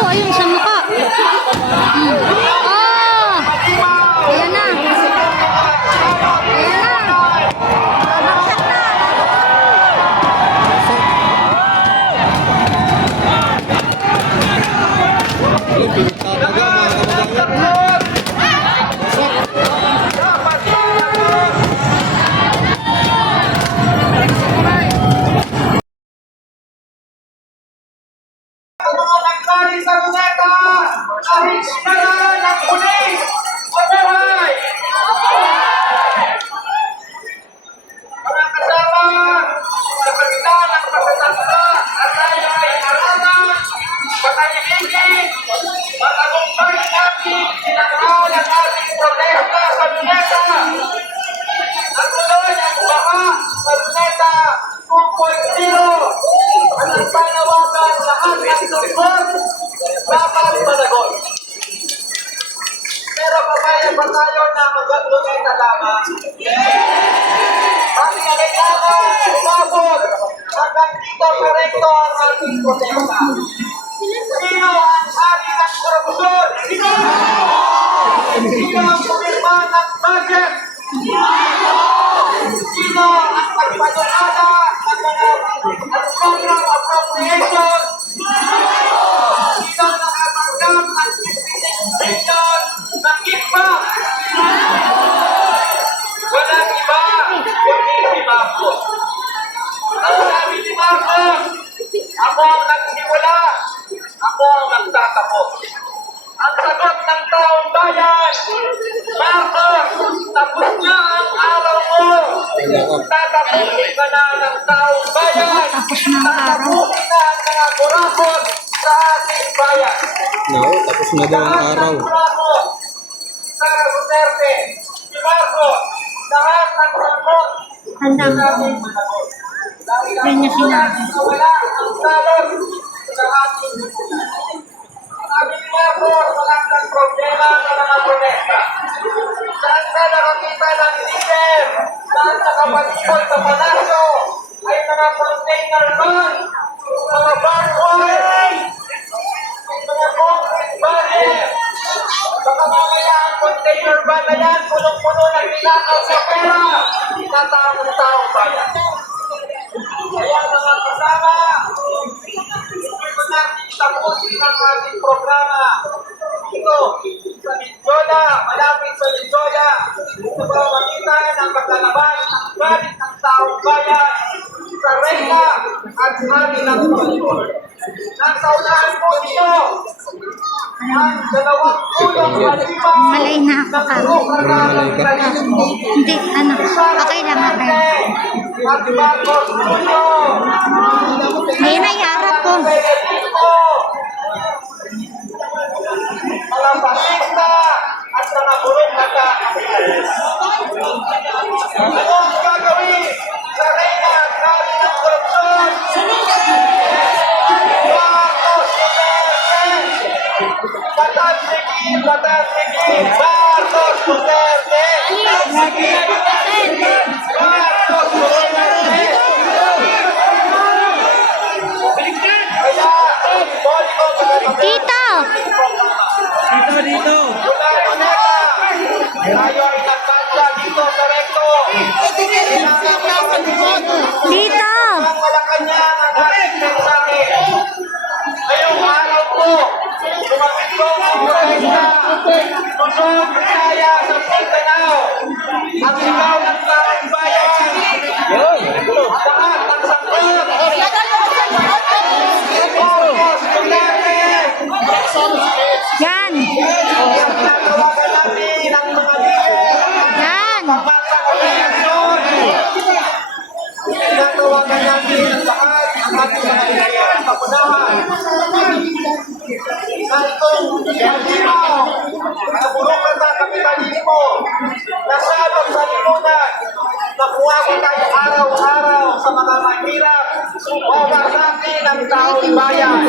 puso, ayun sa mukha. Oh! Ayan na. Ayan na. Babagsak na. Sa Luneta, kahit sinara ng pulis, mabuhay! Mga kasama, sa kapitan ng pagtatanda at tayo ay harapan, patahimigin, matagumpay natin sinakal ang ating protesta sa Luneta. Natuloy ang baha sa Luneta 2.0 at ang panawagan lahat ng lungsod dapat managot. Pero papayag ba tayo na mag-Luneta lamang? Ang kailangan umabot hanggang dito korekto ang ating protesta. Sino ang hari ng korupsyon? Sino ang pumirma ng budget? Sino ang pagpadunada ng mga program appropriation? Sino ang nakatanggap ng 56 billion ng kickback? Walang iba, kundi si Marcos. Ang sabi ni Marcos, ako ang nagsimula, ako ang nagtatapos. Ang sagot ng taong bayan, Marcos, tapos na ang araw mo. Tatapusin ka na ng taong bayan. Tatapusin na ang mga kurakot sa ating bayan. No, tapos na daw ang araw. Sara Duterte, si Marcos, lahat ng sangkot. Handa mo. Yan niya sinabi. Wala ang salot sa ating sabi ni Marcos, wala kang problema sa mga protesta. Saan ka nakakita ng leader? Saan nakapagpol sa palasyo? Ay mga container van, mga barbed mga concrete barrier. Baka mamaya ang container van na yan, punong-puno ng pinakaw sa pera. Tataong taong bayan. Kaya mga kasama, gusto natin tapusin ang ating programa. Ito, sa Mindiola, malapit sa Mindiola, sa pamamagitan ng paglalabas ng galit ng taong bayan, sa Reyna at Hari ng Panginoon. Nasa unahan po ninyo, ang 2 halimaw Malay na ako ka. Hindi, ano, okay lang ako. at Marcos Jr. May nayarap ko. Mga pasista at mga burong mata. Ano ang gagawin sa Reyna at Hari ng korupsyon? Marcos Duterte! Patasigin! Patasigin! Marcos Duterte! Marcos Duterte! Kaya, boli ko Tito! Dito. Mula Luneta, tayo ay nagkanta dito sa Recto. Tito! Ang Malacanang ang ating mensahe. Ngayong araw po, lumapit ko ang protesta. Luzon, Visaya sa Mindanao. Ang ikaw ng taong bayan. Lahat ng sangkot. Marcos Duterte. Yan! Natawagan natin ang mga leader. Yan! Tinatawagan natin ang lahat ang ating mga leader. Kapunahan. Nandong halimaw. Naburong na sa kapitalismo. Nasalot sa lipunan. Nakuha ko tayo araw-araw sa mga mahirap. Wawasakin ang taong bayan.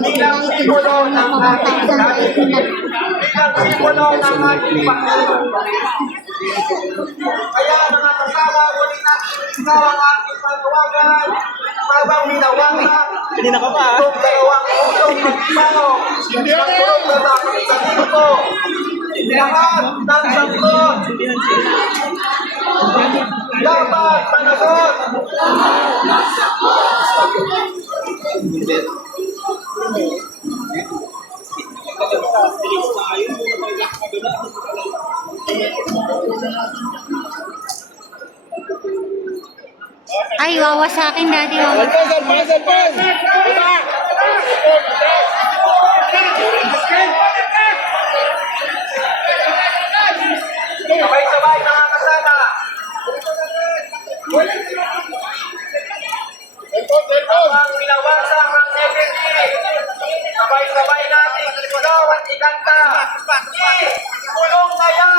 Bilang simbolo ng ating kahit. Bilang simbolo ng ating Panginoon. Kaya mga kasama, muli natin ikaw ang ating panawagan habang minawagan Itong dalawang usong pagkano. Nagpunod na dapat sa dito. Lahat ng sanggol. Dapat panagot. Ay, wawa sa akin, daddy. Wawa. Sabay-sabay mga kasama. Habang binawasan ang energy, sabay-sabay natin isugaw at ikanta. Kulong na yan!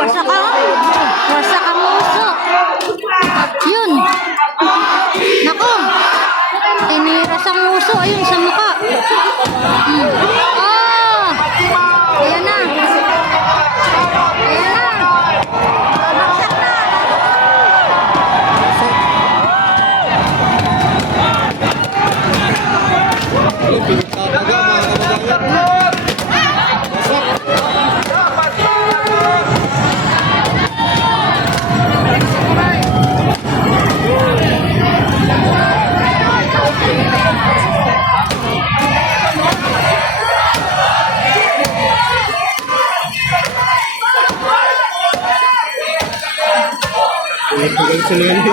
Wasak ka. Wasak ang uso. Yun. Nako. Tiniras ang uso. Ayun, sa mukha. Oh! Ayan na. Ayan na. Bagsak na. Pinagtataga mga kababayan. Pinagtagal sila yan.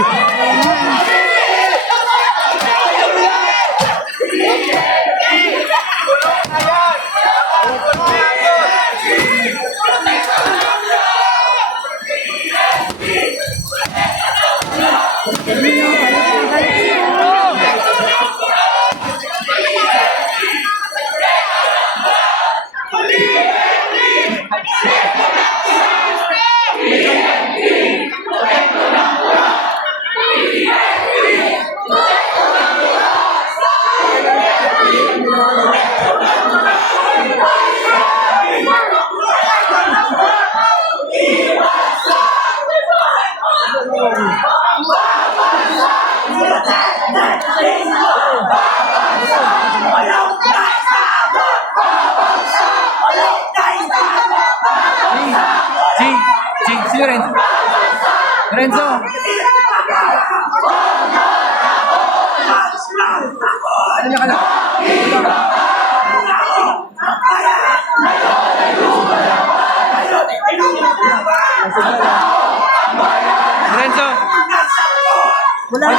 Si Lorenzo. Lorenzo. Ano ka na? Lorenzo. Wala.